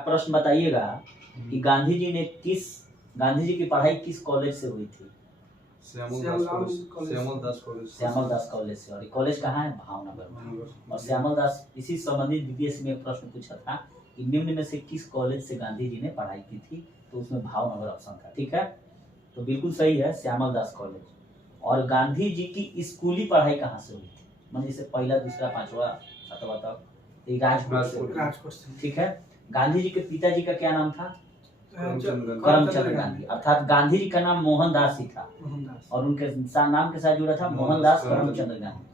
प्रश्न बताइएगा कि गांधी जी की पढ़ाई किस कॉलेज से हुई थी? श्यामल दास कॉलेज से। और कॉलेज कहाँ है? भावनगर में। और श्यामल दास इसी संबंधित बीपीएससी में एक प्रश्न पूछा था कि निम्न में से किस कॉलेज से गांधी जी ने पढ़ाई की थी, तो उसमें भावनगर ऑप्शन था। ठीक है, तो बिल्कुल सही है, श्यामल दास कॉलेज। और गांधी जी की स्कूली पढ़ाई कहाँ से हुई थी? मतलब जैसे पहला, दूसरा, पांचवा, सातवां तक राजकोट से। ठीक है। गांधी जी के पिताजी का क्या नाम था? करमचंद गांधी। अर्थात गांधी जी का नाम मोहनदास ही था और उनके नाम के साथ जुड़ा था मोहनदास करमचंद गांधी।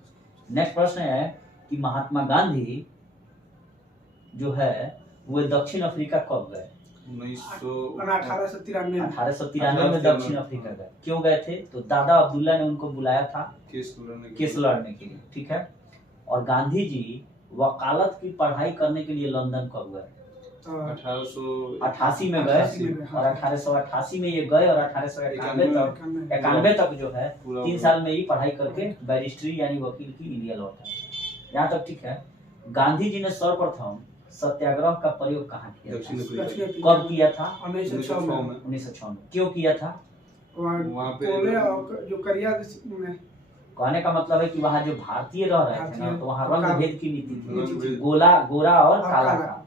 नेक्स्ट प्रश्न है कि महात्मा गांधी जो है वो दक्षिण अफ्रीका कब गए? 1893 में दक्षिण अफ्रीका गए। क्यों गए थे? तो दादा अब्दुल्ला ने उनको बुलाया था केस लड़ने के लिए। ठीक है। और गांधी जी वकालत की पढ़ाई करने के लिए लंदन कब गए? 1888 में गए। और 1888 में ये गए और 1891 तक जो है 3 साल में ही पढ़ाई करके बैरिस्ट्री यानी वकील की इंडिया लौटे। यहाँ तक ठीक है। गांधी जी ने सर्वप्रथम सत्याग्रह का प्रयोग कहाँ किया था? कब किया था? 1906 में। क्यों किया था? वहाँ पे जो कहने का मतलब है कि वहाँ जो भारतीय रह रहे थे ना, तो वहाँ रंग भेद की नीति थी, गोरा और काला का।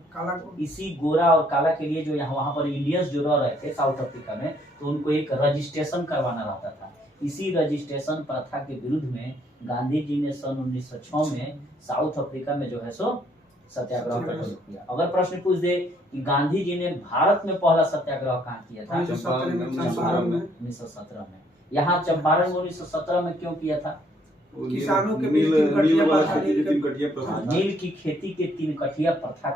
इसी गोरा और काला के लिए जो यहाँ वहाँ पर इंडियंस जो रह रहे थे साउथ अफ्रीका में, तो उनको एक रजिस्ट्रेशन करवाना रहता था। इसी रजिस्ट्रेशन प्रथा के विरुद्ध में गांधी जी ने सन 1906 में साउथ अफ्रीका में जो है सो सत्याग्रह का प्रयोग किया। अगर प्रश्न पूछ दे कि गांधी जी ने भारत में पहला सत्याग्रह कहाँ किया था? 1917 में। यहाँ चंपारण 1917 में क्यों किया था? किसानों के नील की खेती के 3 कठिया प्रथा।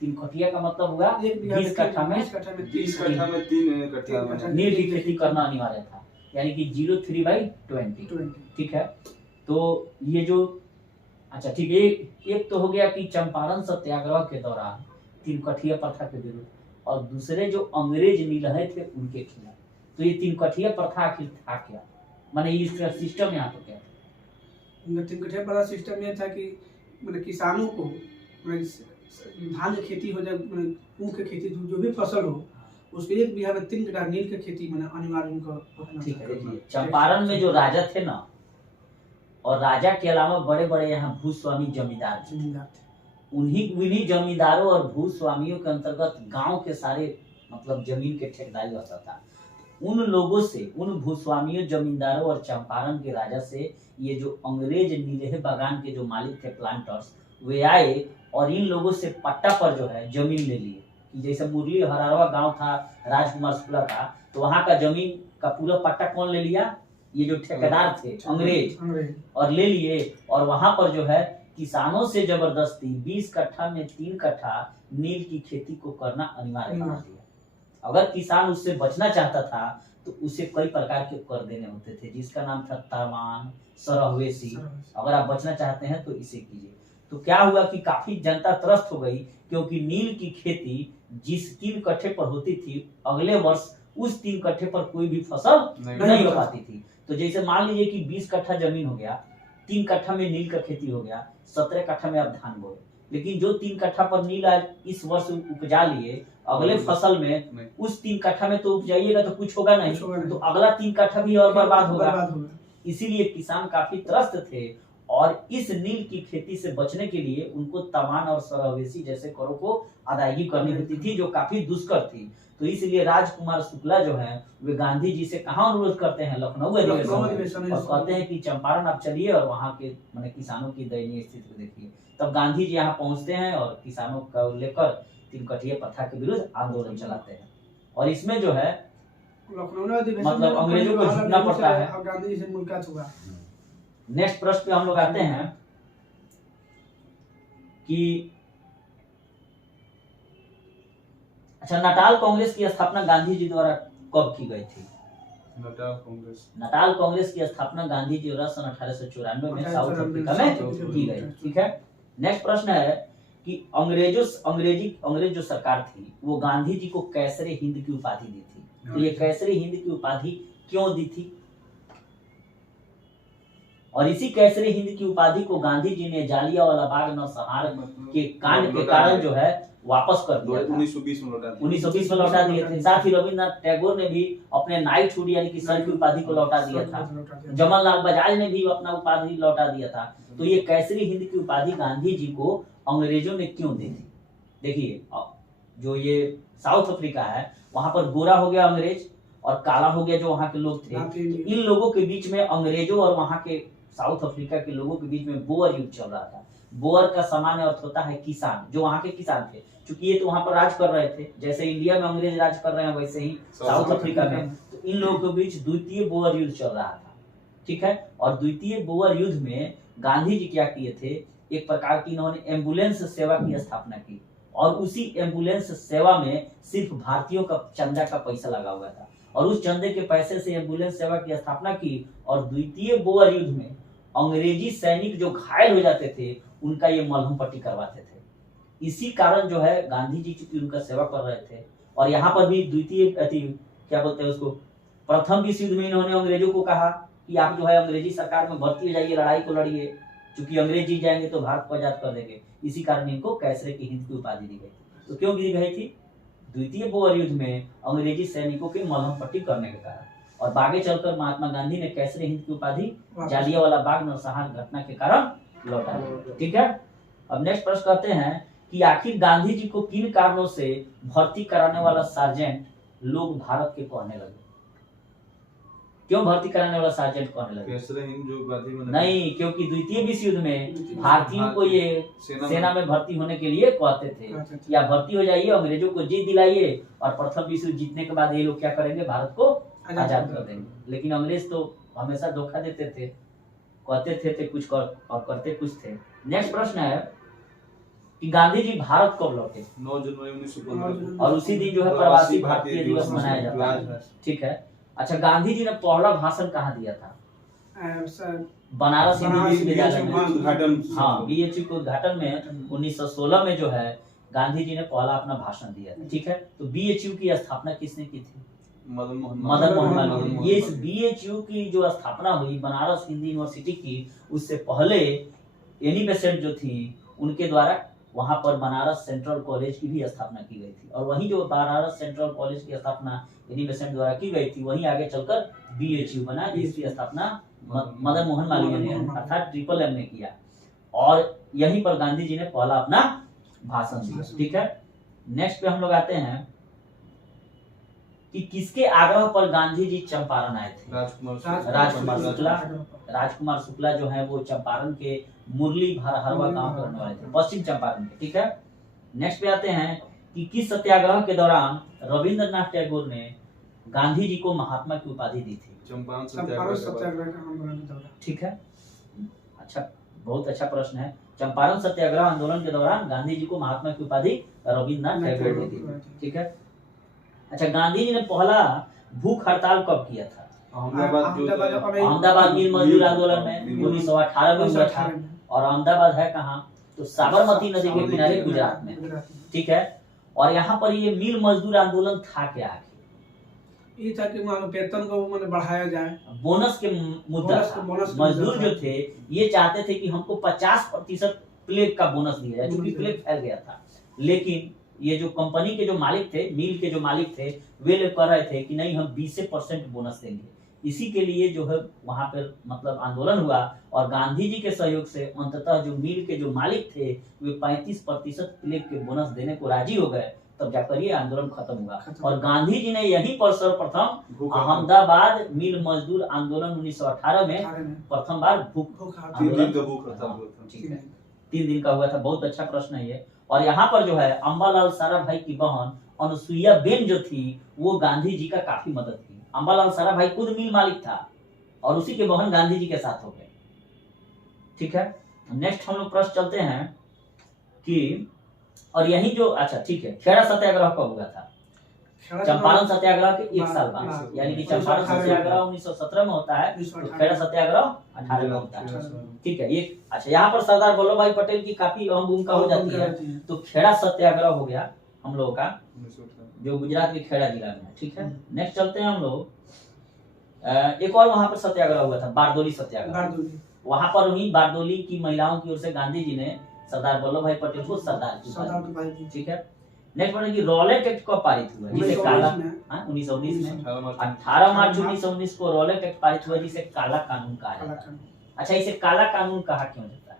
3 कठिया का मतलब हुआ 20 कट्ठा में 3 नील की खेती करना अनिवार्य था, यानी कि 0:3/20। ठीक है। तो ये जो अच्छा ठीक है, एक तो हो गया कि चंपारण सत्याग्रह के दौरान 3 कठिया प्रथा के विरुद्ध, और दूसरे जो अंग्रेज निलहे थे उनके खिलाफ। तो ये 3 कठिया प्रथा आखिर था क्या? माने इसका सिस्टम यहाँ तो क्या था? 3 कठिया प्रथा सिस्टम ये था कि मतलब किसानों को धान की खेती हो जाए, ऊख की खेती, जो भी फसल हो, उसके 1 बीघा में 3 कट्ठा नील की खेती अनिवार्य उनको। ठीक है। चंपारण में जो राजा थे ना, और राजा के अलावा बड़े बड़े यहाँ भूस्वामी जमींदार थे। उन्हीं जमींदारों और भूस्वामियों के अंतर्गत गांव के सारे मतलब जमीन के ठेकेदारी होता था। उन लोगों से, उन भूस्वामियों, जमींदारों और चंपारण के राजा से ये जो अंग्रेज नीलहे बागान के जो मालिक थे, प्लांटर्स, वे आए और इन लोगों से पट्टा पर जो है जमीन ले लिए। जैसे मुरली हरारवा गांव था राजकुमार शुक्ला का, तो वहां का जमीन का पूरा पट्टा कौन ले लिया? ये जो ठेकेदार थे अंग्रेज, और ले लिए। और वहां पर जो है किसानों से जबरदस्ती 20 कट्ठा में 3 कट्ठा नील की खेती को करना अनिवार्य बना दिया। अगर किसान उससे बचना चाहता था तो उसे कई प्रकार के कर देने होते थे, जिसका नाम था तावान, सरहवेसी। अगर आप बचना चाहते हैं तो इसे कीजिए। तो क्या हुआ कि काफी जनता त्रस्त हो गई, क्योंकि नील की खेती जिस 3 कट्ठे पर होती थी, अगले वर्ष उस 3 कट्ठे पर कोई भी फसल नहीं हो पाती थी। तो जैसे मान लीजिए कि 20 कट्ठा जमीन हो गया, 3 कट्ठा में नील का खेती हो गया, 17 कट्ठा में आप धान बोए, लेकिन जो 3 कट्ठा पर नील आज इस वर्ष उपजा लिए, अगले फसल में उस 3 कट्ठा में तो उपजाइएगा तो कुछ होगा नहीं, तो अगला 3 कट्ठा भी और बर्बाद होगा। इसीलिए किसान काफी त्रस्त थे, और इस नील की खेती से बचने के लिए उनको तवान और सरहवेसी जैसे करों को अदायगी करनी होती थी, जो काफी दुष्कर थी। तो इसलिए राजकुमार शुक्ला जो है वे गांधी जी से कहाँ अनुरोध करते हैं? लखनऊ अधिवेशन, और कहते हैं कि चंपारण आप चलिए और वहाँ के माने किसानों की दयनीय स्थिति को देखिए। तब गांधी जी यहाँ पहुँचते हैं और किसानों का लेकर 3 कठिया प्रथा के विरुद्ध आंदोलन चलाते हैं। और इसमें जो है मतलब अंग्रेजों को झुकना पड़ता है। गांधी जी से मुलाकात हुआ। नेक्स्ट प्रश्न पे हम लोग आते हैं कि अच्छा, नटाल कांग्रेस की स्थापना गांधी जी द्वारा कब की गई थी? नटाल कांग्रेस की स्थापना गांधी जी द्वारा सन 1894 में साउथ अफ्रीका में की गई। ठीक है। नेक्स्ट प्रश्न है कि अंग्रेज जो सरकार थी वो गांधी जी को कैसरे हिंद की उपाधि दी थी। तो ये कैसरे हिंद की उपाधि क्यों दी थी? और इसी कैसरे हिंद की उपाधि को गांधी जी ने जालियांवाला बाग नरसंहार के कांड के कारण जो है वापस कर दिया था, 1920 में लौटा दिया। 1920 में लौटा दिए थे। साथ ही रविन्द्रनाथ टैगोर ने भी अपने नाइटहुड यानी कि सर की उपाधि को लौटा दिया था। जमनलाल बजाज ने भी अपना उपाधि लौटा दिया था। तो ये कैसरी हिंद की उपाधि गांधी जी को अंग्रेजों ने क्यों दी थी? देखिए, जो ये साउथ अफ्रीका है वहां पर गोरा हो गया अंग्रेज और काला हो गया जो वहां के लोग थे। तो इन लोगों के बीच में अंग्रेजों और वहां के साउथ अफ्रीका के लोगों के बीच में बोअर युद्ध चल रहा था। बोअर का सामान्य अर्थ होता है किसान, जो वहां के किसान थे। क्योंकि ये तो वहां पर राज कर रहे थे, जैसे इंडिया में अंग्रेज राज कर रहे हैं वैसे ही साउथ अफ्रीका में। तो इन लोगों के बीच द्वितीय बोअर युद्ध चल रहा था, ठीक है। और द्वितीय बोअर युद्ध में गांधी जी क्या किए थे, एक प्रकार की इन्होंने एम्बुलेंस सेवा की स्थापना की और उसी एम्बुलेंस सेवा में सिर्फ भारतीयों का चंदा का पैसा लगा हुआ था और उस चंदे के पैसे से एम्बुलेंस सेवा की स्थापना की। और द्वितीय बोअर युद्ध में अंग्रेजी सैनिक जो घायल हो जाते थे उनका ये मलहम पट्टी करवाते थे। इसी कारण जो है गांधी जी चूंकि उनका सेवा कर रहे थे और यहाँ पर भी द्वितीय क्या बोलते हैं उसको, प्रथम विश्व युद्ध में इन्होंने अंग्रेजों को कहा कि आप जो है अंग्रेजी सरकार में भर्ती हो जाइए, लड़ाई को लड़िए, क्योंकि अंग्रेज जीत जाएंगे तो भारत को आजाद कर देंगे। इसी कारण इनको कैसरे की हिंद की उपाधि दी गई थी। तो क्यों दी गई थी? द्वितीय बोअर युद्ध में अंग्रेजी सैनिकों की मलहम पट्टी करने के कारण। और आगे चलकर महात्मा गांधी ने कैसरे हिंद की उपाधि जालियांवाला बाग नरसंहार घटना के कारण लौटा दी। ठीक है, अब नेक्स्ट प्रश्न करते हैं कि आखिर गांधी जी को किन कारणों से भर्ती कराने वाला सार्जेंट लोग भारत के कहने लगे? क्यों भर्ती कराने वाला सार्जेंट कहने लगे? कैसरे हिंद जो उपाधि में नहीं, क्योंकि द्वितीय विश्व युद्ध में भारतीयों को ये सेना में भर्ती होने के लिए कहते थे या भर्ती हो जाइए, अंग्रेजों को जीत दिलाइए और प्रथम विश्व युद्ध जीतने के बाद ये लोग क्या करेंगे, भारत को आजाद कर देंगे। लेकिन अंग्रेज तो हमेशा धोखा देते थे, कहते थे कुछ और करते कुछ थे। नेक्स्ट प्रश्न है कि गांधी जी भारत कब लौटे? 9 जनवरी 1915 और उसी दिन जो है प्रवासी भारतीय दिवस मनाया जाता है। ठीक है, अच्छा, गांधी जी ने पहला भाषण कहाँ दिया था? बनारस हिंदू विश्वविद्यालय में, हाँ, BHU के उद्घाटन में 1916 में जो है गांधी जी ने पहला अपना भाषण दिया था। ठीक है, तो BHU की स्थापना किसने की थी? मदन मोहन मालवीय। ये इस BHU की जो स्थापना हुई बनारस हिंदू यूनिवर्सिटी की, उससे पहले एनी बेसेंट जो थी उनके द्वारा वहां पर बनारस सेंट्रल कॉलेज की भी स्थापना की गई थी। और वही जो बनारस सेंट्रल कॉलेज की स्थापना एनी बेसेंट द्वारा की गई थी, वहीं आगे चलकर BHU बना, जिसकी स्थापना मदन मोहन मालवीय ने अर्थात MMM ने किया। और यहीं पर गांधी जी ने पहला अपना भाषण दिया। ठीक है, नेक्स्ट पे हम लोग आते हैं कि किसके आग्रह पर गांधी जी चंपारण आए थे? राजकुमार शुक्ला जो है वो चंपारण के मुरली हरवा गांव के रहने वाले थे, पश्चिम चंपारण के। ठीक है, नेक्स्ट पे आते हैं कि किस सत्याग्रह के दौरान रविंद्रनाथ टैगोर ने गांधी जी को महात्मा की उपाधि दी थी? चंपारण सत्याग्रह का आंदोलन के दौरान। ठीक है, अच्छा, बहुत अच्छा प्रश्न है। चंपारण सत्याग्रह आंदोलन के दौरान गांधी जी को महात्मा की उपाधि रविंद्रनाथ टैगोर ने दी थी। ठीक है, अच्छा, गांधी जी ने पहला भूख हड़ताल कब किया था? अहमदाबाद मिल मजदूर आंदोलन में 1918 में हुआ था। और अहमदाबाद है कहाँ? तो साबरमती नदी के किनारे गुजरात में। ठीक है, और यहाँ पर ये मिल मजदूर आंदोलन था क्या? ये था कि वेतन को बढ़ाया जाए, बोनस के मुद्दा था। मजदूर जो थे ये चाहते थे कि हमको 50% प्लेग का बोनस दिया जाए, क्योंकि प्लेग फैल गया था। लेकिन ये जो कंपनी के जो मालिक थे, मिल के जो मालिक थे, वे लोग कह रहे थे कि नहीं, हम 20% बोनस देंगे। इसी के लिए जो है वहां पर मतलब आंदोलन हुआ और गांधी जी के सहयोग से अंततः जो मिल के जो मालिक थे वे 35% प्लेग के बोनस देने को राजी हो गए। तब जाकर ये आंदोलन खत्म हुआ। और गांधी जी ने यहीं पर सर्वप्रथम अहमदाबाद मिल मजदूर आंदोलन 1918 में प्रथम बार भूख आंदोलन 3 दिन का हुआ था। बहुत अच्छा प्रश्न है ये। और यहाँ पर जो है अंबालाल साराभाई की बहन अनुसुईया बेन जो थी वो गांधी जी का काफी मदद की। अंबालाल साराभाई खुद मिल मालिक था और उसी के बहन गांधी जी के साथ हो गए। ठीक है, नेक्स्ट हम लोग प्रश्न चलते हैं कि और यही जो, अच्छा ठीक है, खेड़ा सत्याग्रह कब हुआ था? चंपारण सत्याग्रह के 1 साल बाद, यानी कि चंपारण सत्याग्रह 1917 में होता है, तो खेड़ा सत्याग्रह 18 में होता है। ठीक है, ये अच्छा, यहाँ पर सरदार वल्लभ भाई पटेल की काफी अहम भूमिका हो जाती है। तो खेड़ा सत्याग्रह हो गया हम लोगों का, जो गुजरात के खेड़ा जिला में है। ठीक है, नेक्स्ट चलते हैं हम लोग। एक और वहां पर सत्याग्रह हुआ था, बारदोली सत्याग्रह। वहां पर वही बारदोली की महिलाओं की ओर से गांधी जी ने सरदार वल्लभ भाई पटेल को सरदार की सरदार उपाधि। की उपाधि दी। ठीक है। नेक्स्ट पढ़ेंगे रॉलेट एक्ट कब पारित हुआ, जिसे काला 1919 में 1919 में 18 18 मार्च 1919 को रॉलेट एक्ट पारित हुआ, जिसे काला कानून कहा काला जाता है। कानून। अच्छा, इसे काला कानून कहा क्यों जाता है?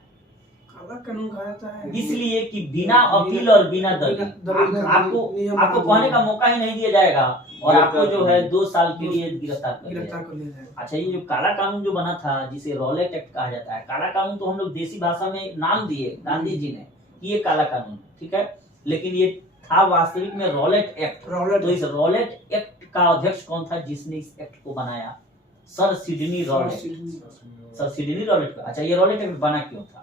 काला कानून कहा जाता है इसलिए कि बिना अपील और बिना दलील आपको कहने का मौका ही नहीं दिया जाएगा और आपको जो है 2 साल के लिए गिरफ्तार कर लिया गिरफ्तार जाएगा। कर लिया जाएगा। अच्छा, ये जो काला कानून जो बना था, जिसे रॉलेट एक्ट कहा जाता है, काला कानून तो हम लोग देसी भाषा में नाम दिए गांधी जी ने कि ये काला कानून, ठीक है, लेकिन ये था वास्तविक में रॉलेट एक्ट। रॉलेट तो इस रॉलेट एक्ट का अध्यक्ष कौन था जिसने इस एक्ट को बनाया? Sir Sydney Rowlatt. Sir Sydney Rowlatt. अच्छा, ये रॉलेट एक्ट बना क्यों था?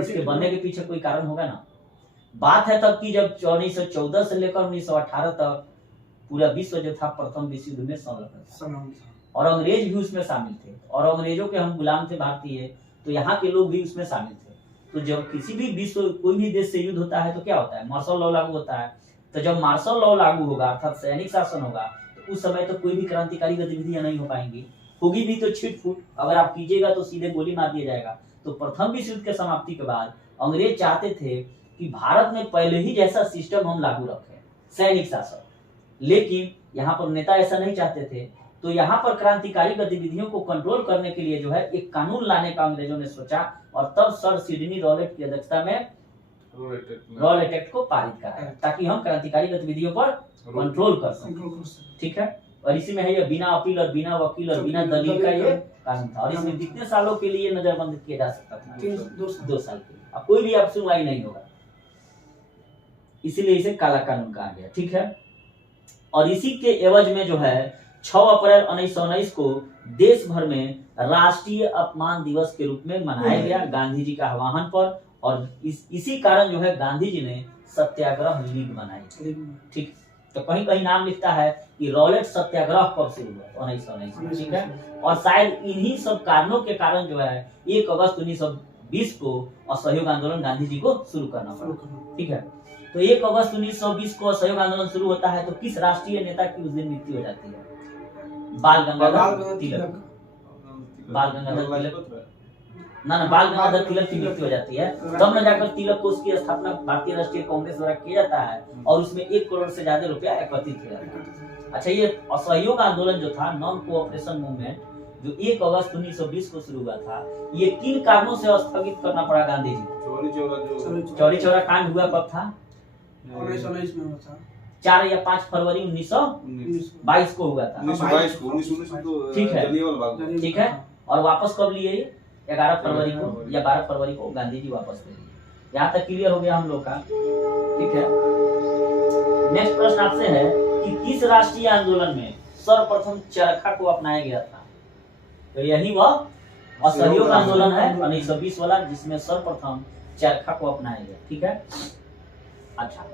इसके बनने के पीछे कोई कारण होगा ना। बात है तब की जब 1914 से लेकर 1918 तक पूरा विश्व जो था प्रथम विश्व युद्ध में संलग्न था और अंग्रेज भी उसमें शामिल थे और अंग्रेजों के हम गुलाम थे भारतीय, तो यहाँ के लोग भी उसमें शामिल थे। तो जब किसी भी विश्व कोई भी देश से युद्ध होता है तो क्या होता है? मार्शल लॉ लागू होता है। तो जब मार्शल लॉ लागू होगा अर्थात सैनिक शासन होगा तो उस समय तो कोई भी क्रांतिकारी गतिविधियां नहीं हो पाएंगी, होगी भी तो छिट फुट, अगर आप कीजिएगा तो सीधे गोली मार दिया जाएगा। तो प्रथम विश्व युद्ध के समाप्ति के बाद अंग्रेज चाहते थे कि भारत में पहले ही जैसा सिस्टम हम लागू रखें, सैनिक शासन, लेकिन यहाँ पर नेता ऐसा नहीं चाहते थे। तो यहाँ पर क्रांतिकारी गतिविधियों को कंट्रोल करने के लिए जो है एक कानून लाने का अंग्रेजों ने सोचा और तब सर सिडनी रॉलेट की अध्यक्षता में रॉलेट एक्ट को पारित कराया ताकि हम क्रांतिकारी गतिविधियों पर कंट्रोल कर सकें। ठीक है, और इसी में है ये बिना अपील और बिना वकील और बिना दलील का ये कानून था और इसमें कितने सालों के लिए नजरबंद किया जा सकता था? 2 साल के लिए। अब कोई भी अब सुनवाई नहीं होगा, इसीलिए इसे काला कानून कहा गया। ठीक है, और इसी के एवज में जो है 6 अप्रैल 1919 को देश भर में राष्ट्रीय अपमान दिवस के रूप में मनाया गया गांधी जी का आह्वान पर और इसी कारण जो है गांधी जी ने सत्याग्रह लीग बनाई। ठीक, तो कहीं कहीं नाम लिखता है कि रॉलेट सत्याग्रह कब शुरू हुआ? 1919 में। ठीक है, और शायद इन्हीं सब कारणों के कारण जो है 1 अगस्त 1920 को असहयोग आंदोलन गांधी जी को शुरू करना पड़ा। ठीक है, तो 1 अगस्त 1920 को असहयोग आंदोलन शुरू होता है तो किस राष्ट्रीय नेता की उस दिन मृत्यु हो जाती है? बाल गंगाधर तिलक। बाल गंगाधर तिलक ना बाल गंगाधर तिलक की मृत्यु हो जाती है, तब न जाकर तिलक को उसकी स्थापना भारतीय राष्ट्रीय कांग्रेस द्वारा किया जाता है और उसमें 1 करोड़ से ज्यादा रुपया एकत्रित किया जाता है। अच्छा, ये असहयोग आंदोलन जो था, नॉन कोऑपरेशन मूवमेंट, जो 1 अगस्त 1920 को शुरू हुआ था, ये किन कारणों से स्थगित करना पड़ा गांधी जी? चौरी चौरा कांड हुआ कब था? 1919 में हुआ था। 4 या 5 फरवरी 1922 को हुआ था। 1919 तो ठीक है। जलियांवाला बाग। ठीक है, और वापस कब लिए? 11 फरवरी को या 12 फरवरी को गांधी जी वापस ले लिए। यहाँ तक क्लियर हो गया हम लोग का। ठीक है, नेक्स्ट प्रश्न आपसे है कि किस राष्ट्रीय आंदोलन में सर्वप्रथम चरखा को अपनाया गया था? तो यही वह असहयोग आंदोलन है 1920 वाला, जिसमें सर्वप्रथम चरखा को अपनाया गया। ठीक है, अच्छा,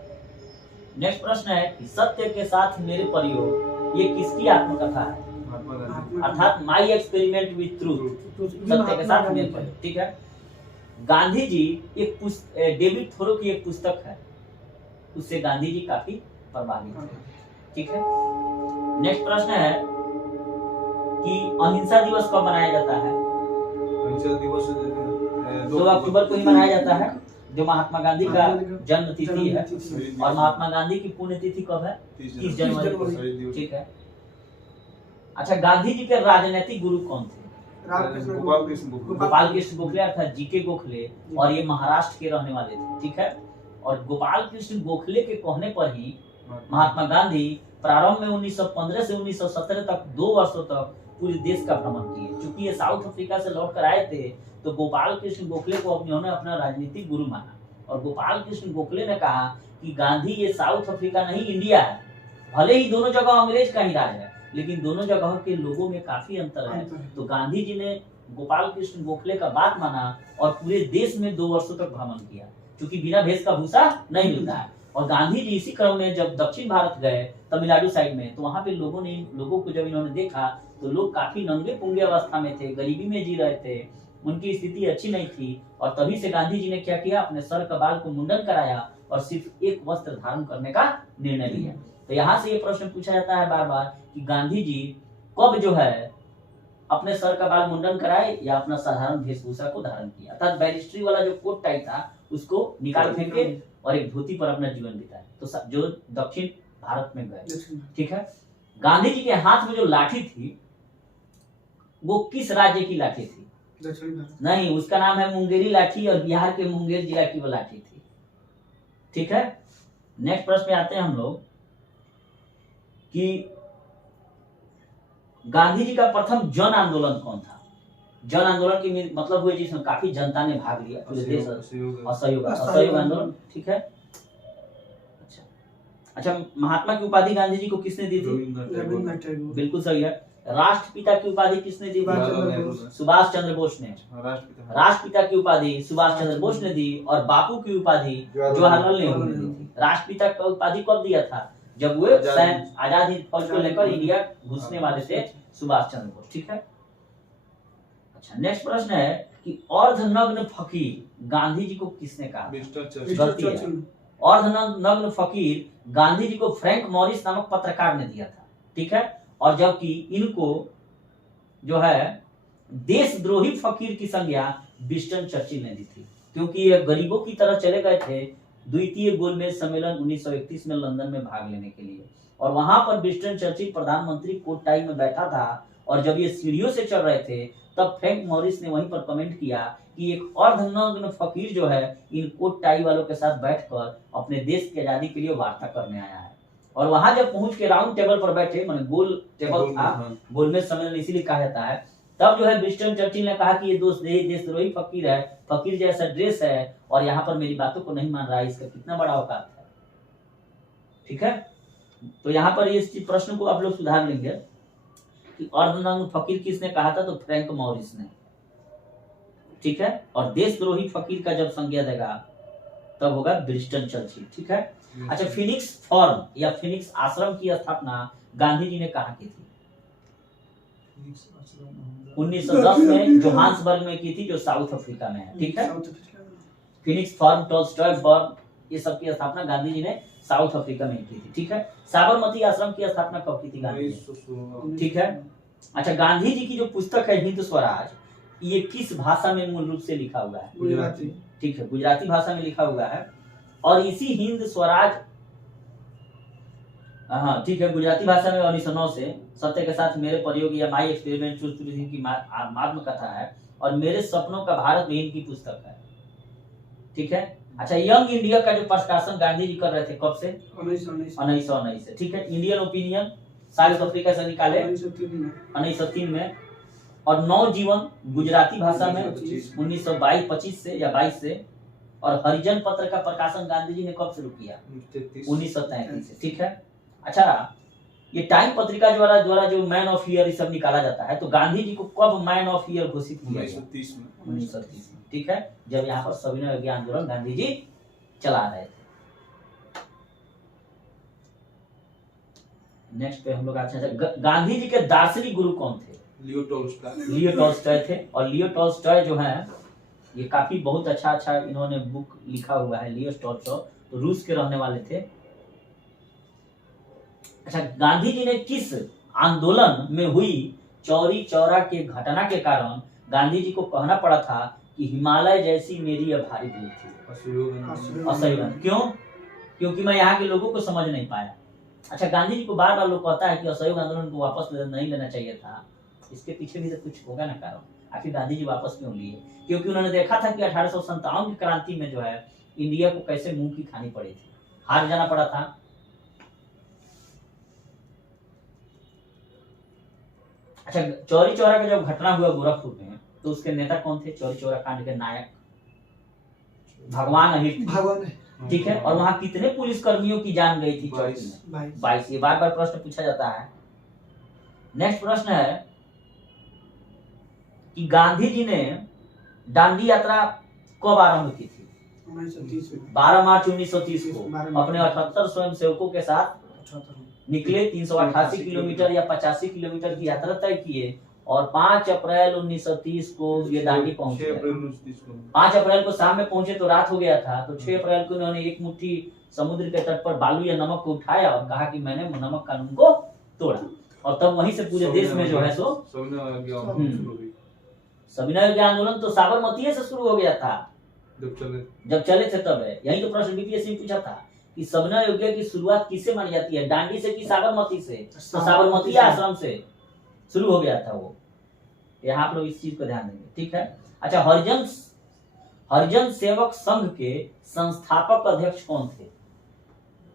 नेक्स्ट प्रश्न है कि सत्य के साथ मेरे प्रयोग, ये किसकी आत्मकथा है? अर्थात माई एक्सपेरिमेंट विथ ट्रूथ, सत्य के साथ मेरे प्रयोग। ठीक है, गांधी जी एक डेविड थोरो की एक पुस्तक है, उससे गांधी जी काफी प्रभावित थे। ठीक है, नेक्स्ट प्रश्न है कि अहिंसा दिवस कब मनाया जाता है? अहिंसा दिवस 2 अक्टूबर को ही मनाया जाता है, जो महात्मा गांधी का जन्म तिथि है। और महात्मा गांधी की पुण्यतिथि कब है? 30 जनवरी को। ठीक है, अच्छा, गांधी जी के राजनीतिक गुरु कौन थे? गोपाल कृष्ण गोखले अर्थात जीके गोखले, और ये महाराष्ट्र के रहने वाले थे। ठीक है, और गोपाल कृष्ण गोखले के कहने पर ही महात्मा गांधी प्रारंभ में 1915 से 1917 तक 2 वर्षों तक पूरे देश का भ्रमण किए। चूंकि ये साउथ अफ्रीका से लौट कर आए थे तो गोपाल कृष्ण गोखले को उन्होंने अपना राजनीतिक गुरु माना और गोपाल कृष्ण गोखले ने कहा कि गांधी ये साउथ अफ्रीका नहीं इंडिया है, भले ही दोनों जगह अंग्रेज का ही राज है लेकिन दोनों जगह के लोगों में काफी अंतर है। तो गांधी जी ने गोपाल कृष्ण गोखले का बात माना और पूरे देश में 2 वर्षों तक भ्रमण किया, क्योंकि बिना भेष का भूसा नहीं मिलता है। और गांधी जी इसी क्रम में जब दक्षिण भारत गए तमिलनाडु साइड में, तो वहां पे लोगों को जब इन्होंने देखा तो लोग काफी नंगे पुंगे अवस्था में थे, गरीबी में जी रहे थे, उनकी स्थिति अच्छी नहीं थी। और तभी से गांधी जी ने क्या किया, अपने सर का बाल को मुंडन कराया और सिर्फ एक वस्त्र धारण करने का निर्णय लिया। तो यहाँ से ये प्रश्न पूछा जाता है बार बार कि गांधी जी कब जो है अपने सर का बाल मुंडन कराए या अपना साधारण वेशभूषा को धारण किया, अर्थात बैरिस्ट्री वाला जो कोट टाई था उसको निकाल फेंके और एक धोती पर अपना जीवन बिताए, तो जो दक्षिण भारत में गए। ठीक है, गांधी जी के हाथ में जो लाठी थी वो किस राज्य की लाठी थी? नहीं, उसका नाम है मुंगेरी लाठी और बिहार के मुंगेर जिला की वो लाठी थी। ठीक है, नेक्स्ट प्रश्न में आते हैं हम लोग कि गांधी जी का प्रथम जन आंदोलन कौन था? जन आंदोलन की मतलब हुए जिसमें काफी जनता ने भाग लिया, पूरे देश असहयोग आंदोलन। ठीक है, अच्छा महात्मा की उपाधि गांधी जी को किसने दी थी? बिल्कुल सही है। राष्ट्रपिता की उपाधि किसने दी? सुभाष चंद्र बोस ने। राष्ट्रपिता की उपाधि सुभाष चंद्र बोस ने दी और बापू की उपाधि जवाहरलाल नेहरू ने दी थी। राष्ट्रपिता की उपाधि कब दिया था? जब वो आजाद हिंद फौज को लेकर इंडिया घुसने वाले थे, सुभाष चंद्र बोस। ठीक है, अच्छा नेक्स्ट प्रश्न है कि अर्धनग्न फकीर गांधी जी को किसने कहा? अर्धनग्न फकीर गांधी जी को फ्रैंक मॉरिस नामक पत्रकार ने दिया था। ठीक है, और जबकि इनको जो है देशद्रोही फकीर की संज्ञा विंस्टन चर्चिल ने दी थी, क्योंकि ये गरीबों की तरह चले गए थे द्वितीय गोलमेज सम्मेलन 1931 में लंदन में भाग लेने के लिए, और वहां पर विंस्टन चर्चिल प्रधानमंत्री कोट टाई में बैठा था, और जब ये सीढ़ियों से चढ़ रहे थे तब फ्रैंक मॉरिस ने वहीं पर कमेंट किया कि एक अर्धनग्न फकीर जो है इन कोट टाई वालों के साथ बैठकर अपने देश की आजादी के लिए वार्ता करने आया है। और वहां जब पहुंच के राउंड टेबल पर बैठे, माने गोल टेबल था, गोलमेज सम्मेलन इसीलिए कहा जाता है, तब जो है विंस्टन चर्चिल ने कहा कि ये देशद्रोही फकीर है, फकीर जैसा ड्रेस है और यहाँ पर मेरी बातों को नहीं मान रहा है, इसका कितना बड़ा औकात है। ठीक है, तो यहाँ पर इस प्रश्न को आप लोग सुधार लेंगे कि अर्धनग्न फकीर किसने कहा था? तो फ्रैंक मॉरिस ने। ठीक है, और देशद्रोही फकीर का जब संज्ञा देगा तब होगा विंस्टन चर्चिल। ठीक है, अच्छा फिनिक्स फॉर्म या फिनिक्स आश्रम की स्थापना गांधी जी ने कहा की थी? 1910 में जोहान्सबर्ग में की थी, जो साउथ अफ्रीका में है। ठीक है, फिनिक्स फॉर्म, टॉल्स्टॉय फॉर्म, ये सब की स्थापना गांधी जी ने साउथ अफ्रीका में की थी। ठीक है, साबरमती आश्रम की स्थापना कब की थी गांधी जी? ठीक है, अच्छा गांधी जी की जो पुस्तक है हिंद स्वराज, ये किस भाषा में मूल रूप से लिखा हुआ है? गुजराती। ठीक है, गुजराती भाषा में लिखा हुआ है, और इसी हिंद स्वराज, हाँ ठीक है, गुजराती भाषा में 1909 से सत्य के साथ मेरे प्रयोग या माई एक्सपेरिमेंट की माध्म कथा है, और मेरे सपनों का भारत भी इनकी पुस्तक है। ठीक है, अच्छा यंग इंडिया का जो प्रकाशन गांधी जी कर रहे थे कब से? 1919 से। ठीक है, इंडियन ओपिनियन साउथ अफ्रीका से निकाले 1903 में, और नवजीवन गुजराती भाषा में 1925 से या 22 से, और हरिजन पत्र का प्रकाशन गांधी जी ने कब शुरू किया? 1933 से। ठीक है, अच्छा ये टाइम पत्रिका द्वारा जो मैन ऑफ ईयर सब निकाला जाता है, तो गांधी जी को कब मैन ऑफ ईयर घोषित किया? 1930 में। 1930 में। ठीक है, जब यहाँ पर सविनय अभियान आंदोलन गांधी जी चला रहे थे। नेक्स्ट पे हम लोग अच्छा गांधी जी के दार्शनिक गुरु कौन थे? Leo Tolstoy. लियो टॉल्स्टॉय थे, और लियो टॉल्स्टॉय जो है ये काफी बहुत अच्छा इन्होंने बुक लिखा हुआ है। लियो टॉल्स्टॉय तो रूस के रहने वाले थे। अच्छा गांधी जी ने किस आंदोलन में हुई चौरी चौरा के घटना के कारण गांधी जी को कहना पड़ा था कि हिमालय जैसी मेरी अभारी भूल थी? असहयोग। क्यों? क्योंकि मैं यहाँ के लोगों को समझ नहीं पाया। अच्छा गांधी जी को बार बार लोग कहता है कि असहयोग आंदोलन को वापस नहीं लेना चाहिए था, इसके पीछे भी तो कुछ होगा ना कारण। आखिर गांधी जी वापस क्यों लिए? क्योंकि उन्होंने देखा था कि 1857 की क्रांति में जो है इंडिया को कैसे मुंह की खानी पड़ी थी, हार जाना पड़ा था। अच्छा चौरी चौरा का जब घटना हुआ गोरखपुर में, तो उसके नेता कौन थे? चौरी चौरा कांड के नायक भगवान अहिर। ठीक है, और वहां कितने पुलिस कर्मियों की जान गई थी? 22। ये बार बार प्रश्न पूछा जाता है। नेक्स्ट प्रश्न है कि गांधी जी ने दांडी यात्रा कब आरंभ की थी? 12 मार्च 1930 को अपने 78 स्वयं सेवकों के साथ निकले। 388 किलोमीटर या 85 किलोमीटर की यात्रा तय किए, और 5 अप्रैल 1930 को ये दांडी पहुंचे। 5 अप्रैल को शाम में पहुंचे तो रात हो गया था, तो 6 अप्रैल को उन्होंने एक मुट्ठी समुद्र के तट पर बालू या नमक को उठाया और कहा कि मैंने नमक कानून को तोड़ा। और तब वहीं से पूरे देश में जो है सो सविनय अवज्ञा आंदोलन तो साबरमती से शुरू हो गया था जब चले थे तब है। यही तो प्रश्न बीपीएससी में पूछा था कि सविनय अवज्ञा की शुरुआत किससे मानी जाती है, डांडी से कि साबरमती से? तो साबरमती आश्रम से शुरू हो गया था वो। यहाँ आप लोग इस चीज को ध्यान देंगे, ठीक है। अच्छा, हरिजन सेवक संघ के संस्थापक अध्यक्ष कौन थे?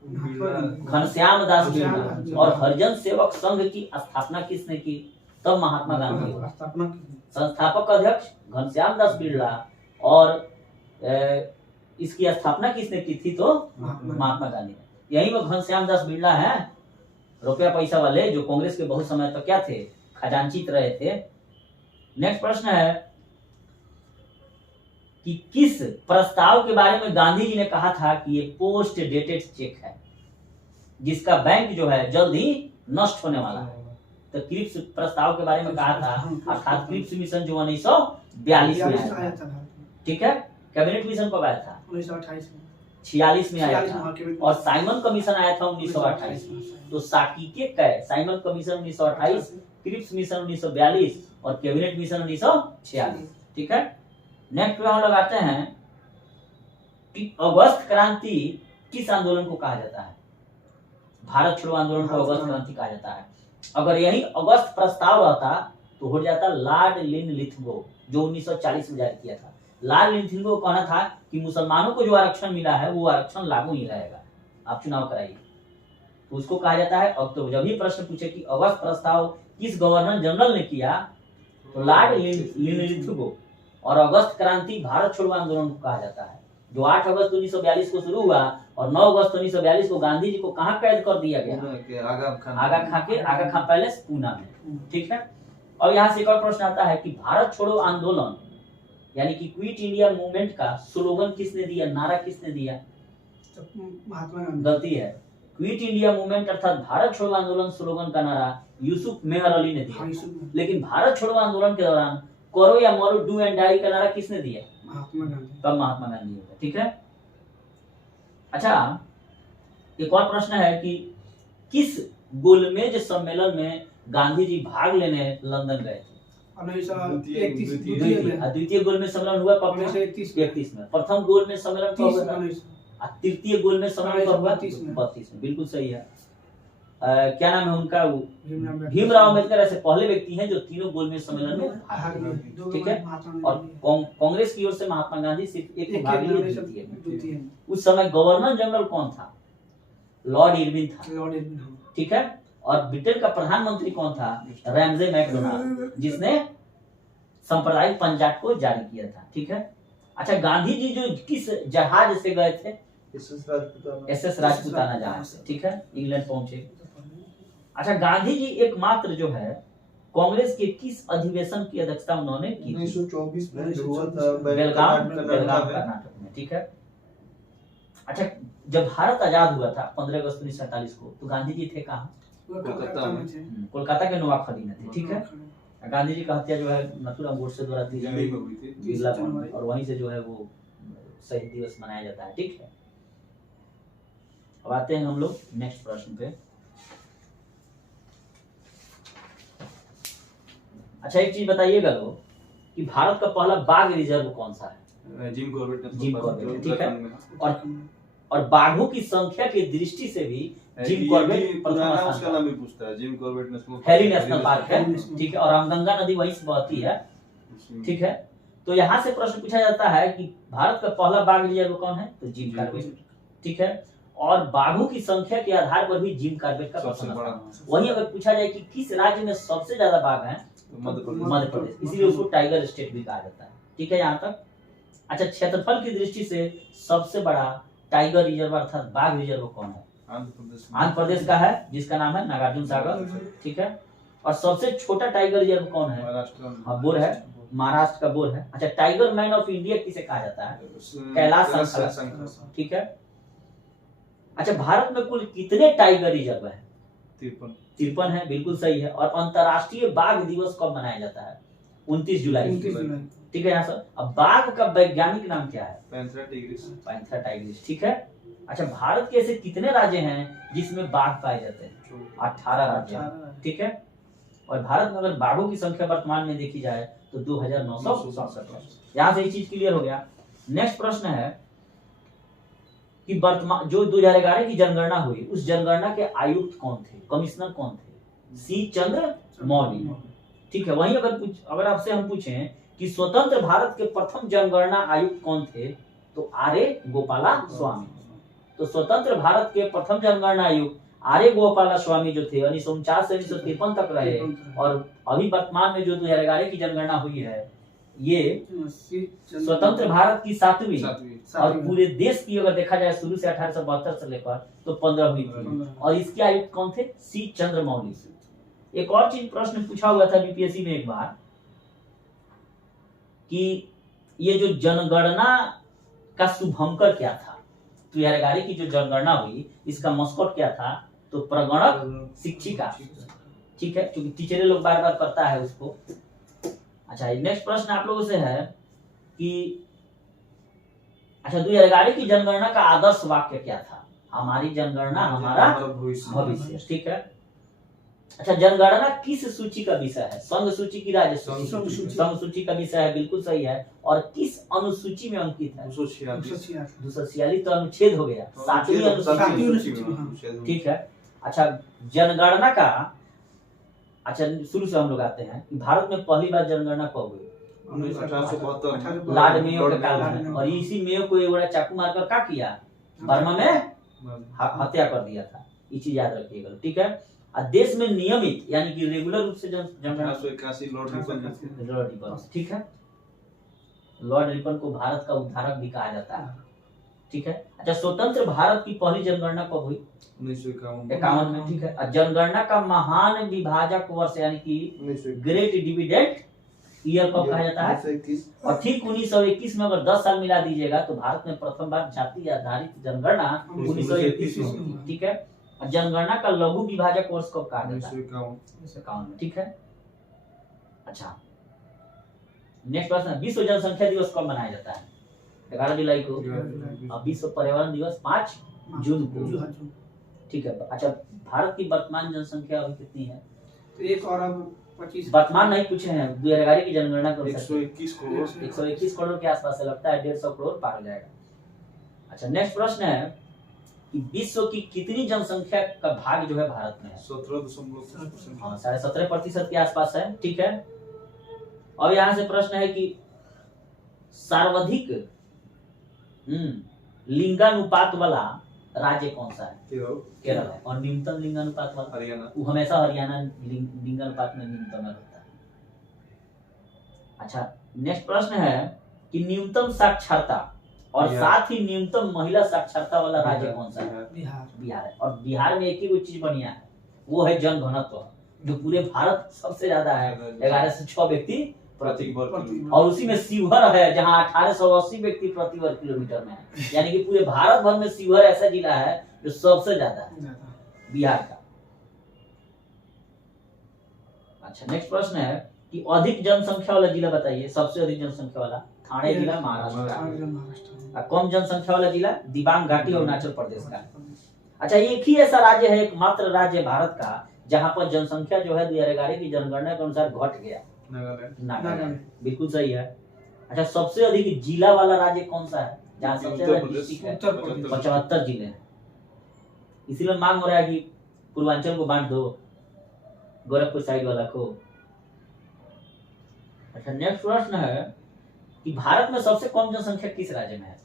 घनश्याम दास बिरला। और हरिजन सेवक संघ की स्थापना किसने की? तब महात्मा गांधी। संस्थापक अध्यक्ष घनश्याम दास बिरला और इसकी स्थापना किसने की थी? तो महात्मा गांधी ने। यही वो घनश्याम दास बिरला है, रुपया पैसा वाले, जो कांग्रेस के बहुत समय तक क्या थे, खजांची रहे थे। नेक्स्ट प्रश्न है कि किस प्रस्ताव के बारे में गांधी जी ने कहा था कि ये पोस्ट डेटेड चेक है जिसका बैंक जो है जल्द ही नष्ट होने वाला है? तो क्रिप्स प्रस्ताव के बारे में कहा था, अर्थात क्रिप्स मिशन जो 1942 में आया था, ठीक है। कैबिनेट मिशन कब आया था? 1946 में आया था। और साइमन कमीशन आया था 1928 में। तो साकिके साइमन कमीशन 1928, क्रिप्स मिशन 1942 और कैबिनेट मिशन 1946, ठीक है। नेक्स्ट पे हम लगाते हैं कि अगस्त क्रांति किस आंदोलन को कहा जाता है? भारत छोड़ो आंदोलन को अगस्त क्रांति कहा जाता है। अगर यही अगस्त प्रस्ताव रहता तो हो जाता लॉर्ड लिनलिथगो, जो 1940 में जारी किया था। लॉर्ड लिनलिथगो को कहना था कि मुसलमानों को जो आरक्षण मिला है वो आरक्षण लागू ही रहेगा, आप चुनाव कराइए। तो उसको कहा जाता है। अब तो जब भी प्रश्न पूछे कि अगस्त प्रस्ताव किस गवर्नर जनरल ने किया, तो लॉर्ड लिनलिथगो। और अगस्त क्रांति भारत छोड़ो आंदोलन को कहा जाता है, जो 8 अगस्त 1942 को शुरू हुआ और 9 अगस्त 1942 को गांधी जी को कहाँ कैद कर दिया गया? आगा खां पैलेस, पूना में, ठीक है। और यहाँ से एक और प्रश्न आता है कि भारत छोड़ो आंदोलन यानी कि क्विट इंडिया मूवमेंट का स्लोगन किसने दिया, नारा किसने दिया? महात्मा गांधी। गलती है। क्विट इंडिया मूवमेंट अर्थात भारत छोड़ो आंदोलन स्लोगन का नारा यूसुफ मेहर अली ने दिया। लेकिन भारत छोड़ो आंदोलन के दौरान करो या मरो, डू एंड डाई का नारा किसने दिया? महात्मा गांधी। कब? महात्मा गांधी होगा, ठीक है। अच्छा, एक और प्रश्न है कि किस गोलमेज सम्मेलन में गांधी जी भाग लेने लंदन गए थे? द्वितीय गोलमेज सम्मेलन हुआ कब? 1931 में। प्रथम गोलमेज सम्मेलन कब हुआ? तृतीय गोलमेज सम्मेलन कब हुआ? 32 में, बिल्कुल सही है। क्या नाम है उनका? भीमराव अम्बेडकर ऐसे पहले व्यक्ति हैं जो तीनों गोलमेज सम्मेलन में भाग लिए, ठीक है। और कांग्रेस की ओर से महात्मा गांधी सिर्फ एक भाग लिए। उस समय गवर्नर जनरल कौन था? लॉर्ड इरविन था, ठीक है। और ब्रिटेन का प्रधानमंत्री कौन था? रैमजे मैकडोनाल्ड, जिसने सांप्रदायिक पंचायत को जारी किया था, ठीक है। अच्छा, गांधी जी जो किस जहाज से गए थे? SS राजपूताना जहाज से, ठीक है, इंग्लैंड पहुंचे। अच्छा, गांधी जी एकमात्र जो है कांग्रेस के किस अधिवेशन की अध्यक्षता उन्होंने की? 1924 में जो हुआ था बेलगाम कर्नाटक में, ठीक है। अच्छा, जब भारत आजाद हुआ था 15 अगस्त 1947 को, तो गांधी जी थे कहाँ? कोलकाता के नवाबखली में थे, ठीक है। गांधी जी का हत्या जो है नथुराम गोडसे द्वारा दिल्ली में हुई थी, और वहीं से जो है वो शहीद दिवस मनाया जाता है, ठीक है। अब आते हैं हम लोग नेक्स्ट प्रश्न पे। अच्छा, एक चीज बताइएगा लोग कि भारत का पहला बाघ रिजर्व कौन सा है? जिम कॉर्बेट, ठीक है। और बाघों की संख्या की दृष्टि से भी जिम कॉर्बेट प्रथम उसका नाम भी पूछता है। Jim Corbett Harry national park है, ठीक है। और रामगंगा नदी वहीं से बहती है, ठीक है। तो यहाँ से प्रश्न पूछा जाता है कि भारत का पहला बाघ रिजर्व कौन है? तो जिम कॉर्बेट, ठीक है। और बाघों की संख्या के आधार पर भी जिम कॉर्बेट का प्रश्न आता है। वहीं अगर पूछा जाए कि किस राज्य में सबसे ज्यादा बाघ हैं, मध्य प्रदेश, इसीलिए उसको टाइगर स्टेट भी कहा जाता है, ठीक है, यहाँ तक। अच्छा, क्षेत्रफल की दृष्टि से सबसे बड़ा टाइगर रिजर्व अर्थात बाघ रिजर्व कौन है? आंध्र प्रदेश का है, जिसका नाम है नागार्जुन सागर, ठीक है। और सबसे छोटा टाइगर रिजर्व कौन है? हाँ, बोर है, महाराष्ट्र का बोर है। अच्छा, टाइगर मैन ऑफ इंडिया किसे कहा जाता है? कैलाश संखला, ठीक है। अच्छा, भारत में कुल कितने टाइगर रिजर्व है? 53 है, बिल्कुल सही है। और अंतरराष्ट्रीय बाघ दिवस कब मनाया जाता है? 29 जुलाई, ठीक है। यहाँ सर, अब बाघ का वैज्ञानिक नाम क्या है? पैंथेरा टाइग्रिस, ठीक है। अच्छा, भारत के ऐसे कितने राज्य हैं जिसमें बाघ पाए जाते हैं? 18 राज्य हैं, ठीक है। और भारत में अगर बाघों की संख्या वर्तमान में देखी जाए तो 2967 है। यहाँ से ये चीज क्लियर हो गया। नेक्स्ट प्रश्न है कि वर्तमान जो 2011 की जनगणना हुई, उस जनगणना के आयुक्त कौन थे, कमिश्नर कौन थे? सी चंद्र मौर्य, ठीक है। वहीं अगर आपसे हम पूछें कि स्वतंत्र भारत के प्रथम जनगणना आयुक्त कौन थे, तो आर्य गोपाला स्वामी। तो स्वतंत्र भारत के प्रथम जनगणना आयुक्त आर्य गोपाला स्वामी जो थे 1949 से 1953 तक रहे, और अभी वर्तमान में जो 2011 की जनगणना हुई है ये स्वतंत्र भारत की 7वीं और पूरे देश की अगर देखा जाए शुरू से 1872 से लेकर तो 15वीं थी, और इसके आयुक्त कौन थे? सी चंद्र मौर्य। एक और चीज प्रश्न पूछा हुआ था बीपीएससी में एक बार कि ये जो जनगणना का शुभंकर क्या था? 2011 की जो जनगणना हुई इसका मस्कट क्या था? तो प्रगणक शिक्षिका, ठीक है, क्योंकि टीचर लोग बार बार करता है उसको। अच्छा, नेक्स्ट प्रश्न आप लोगों से है कि अच्छा 2011 की जनगणना का आदर्श वाक्य क्या था? हमारी जनगणना हमारा भविष्य, ठीक है। अच्छा, जनगणना किस सूची का विषय है? संघ सूची की राज्य सूची? संघ सूची का विषय है, बिल्कुल सही है। और किस अनुसूची में अंकित है? 246 तो अनुच्छेद हो गया, 7वीं अनुसूची, ठीक है। अच्छा, जनगणना का, अच्छा शुरू से हम लोग आते हैं कि भारत में पहली बार जनगणना कब हुई? 1872 लॉर्ड मेयो के काल में। और इसी मेयो को एक बड़ा चाकू मारकर क्या किया? बर्मा में हत्या कर दिया था। ये चीज याद रखिएगा, ठीक है। और देश में नियमित यानी कि रेगुलर रूप से जनगणना 1881 लॉर्ड रिपन, ठीक है। लॉर्ड रिपन को भारत का उद्धारक भी कहा जाता है, ठीक है। अच्छा, स्वतंत्र भारत की पहली जनगणना कब हुई? 1951 में, ठीक है। और जनगणना का महान विभाजक वर्ष यानी कि ग्रेट डिविडेंट ईयर कब कहा जाता है? 1921। और ठीक 1921 में अगर 10 साल मिला दीजिएगा तो भारत में प्रथम बार जाति आधारित जनगणना 1921 में हुई, ठीक है। और जनगणना का लघु विभाजक वर्ष कब कहा जाता है? 1951 में, ठीक है। अच्छा, नेक्स्ट प्रश्न, विश्व जनसंख्या दिवस कब मनाया जाता है? 11 जुलाई को। और विश्व पर्यावरण दिवस 5 जून को, ठीक है। अच्छा, भारत की वर्तमान जनसंख्या अभी कितनी है? 1 अरब 25, वर्तमान नहीं पूछे हैं, 2011 की जनगणना को 121 करोड़ के आसपास है, लगता है 150 करोड़ पार हो जाएगा। अच्छा, नेक्स्ट प्रश्न है कि विश्व की कितनी जनसंख्या का भाग जो है भारत में है? 17.7%। हाँ, 17.5% के आसपास है, ठीक है। और यहाँ से प्रश्न है कि सर्वाधिक लिंगानुपात वाला राज्य कौन सा है? केरल है। और न्यूनतम लिंगानुपात वाला? हरियाणा। वो हमेशा हरियाणा लिंगानुपात में न्यूनतम रहता है। अच्छा, नेक्स्ट प्रश्न है कि न्यूनतम साक्षरता और साथ ही न्यूनतम महिला साक्षरता वाला राज्य कौन सा है? बिहार है। और बिहार में एक ही चीज बढ़िया है, वो है जनघनत्व, जो पूरे भारत सबसे ज्यादा है, 11 से 6 व्यक्ति प्रति वर्ग। और उसी में शिवहर है जहाँ 1880 व्यक्ति प्रति वर्ग किलोमीटर में है। यानी कि पूरे भारत भर में शिवहर ऐसा जिला है जो सबसे ज्यादा है, बिहार का। अच्छा, नेक्स्ट प्रश्न है कि अधिक जनसंख्या वाला जिला बताइए। सबसे अधिक जनसंख्या वाला ठाणे जिला, महाराष्ट्र। कम जनसंख्या वाला जिला दिबांग घाटी और अरुणाचल प्रदेश का। अच्छा, एक ही ऐसा राज्य है, एकमात्र राज्य भारत का जहाँ पर जनसंख्या जो है 2011 की जनगणना के अनुसार घट गया, नागालैंड। बिल्कुल सही है। अच्छा, सबसे अधिक जिला वाला राज्य कौन सा है जहाँ सबसे ज्यादा डिस्ट्रिक्ट है? 75 जिले हैं। इसीलिए मांग हो रहा है कि पूर्वांचल को बांट दो, गोरखपुर साइड वाला को। अच्छा, नेक्स्ट प्रश्न है कि भारत में सबसे कम जनसंख्या किस राज्य में है?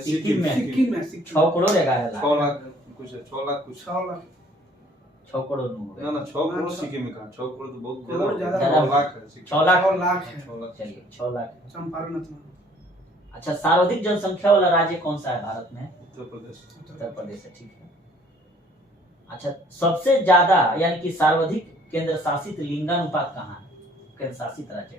सिक्किम में। 6 करोड़ 11 लाख। 6 लाख कुछ है, 6 लाख कुछ। 6 करोड़ ना 6 करोड़ सिक्किम में कहा, 6 करोड़ तो बहुत ज्यादा, 6 लाख है। 6 लाख है। चलिए 6 लाख। चंपारण। अच्छा, सर्वाधिक जनसंख्या वाला राज्य कौन सा है भारत में? उत्तर प्रदेश है, ठीक है। अच्छा, सबसे ज्यादा यानी कि सर्वाधिक केंद्र शासित लिंगानुपात कहाँ है? केंद्र शासित राज्य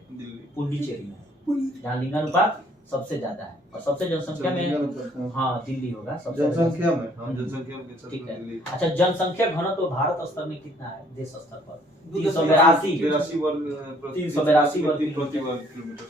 पुडुचेरी में, जहाँ लिंगानुपात सबसे ज्यादा है। और सबसे जनसंख्या में हाँ दिल्ली होगा सबसे जनसंख्या में, हाँ जनसंख्या में ठीक है। दिल्ली। अच्छा, जनसंख्या घनत्व तो भारत स्तर में कितना है? देश स्तर पर 382 वर्ग 382 प्रति वर्ग किलोमीटर।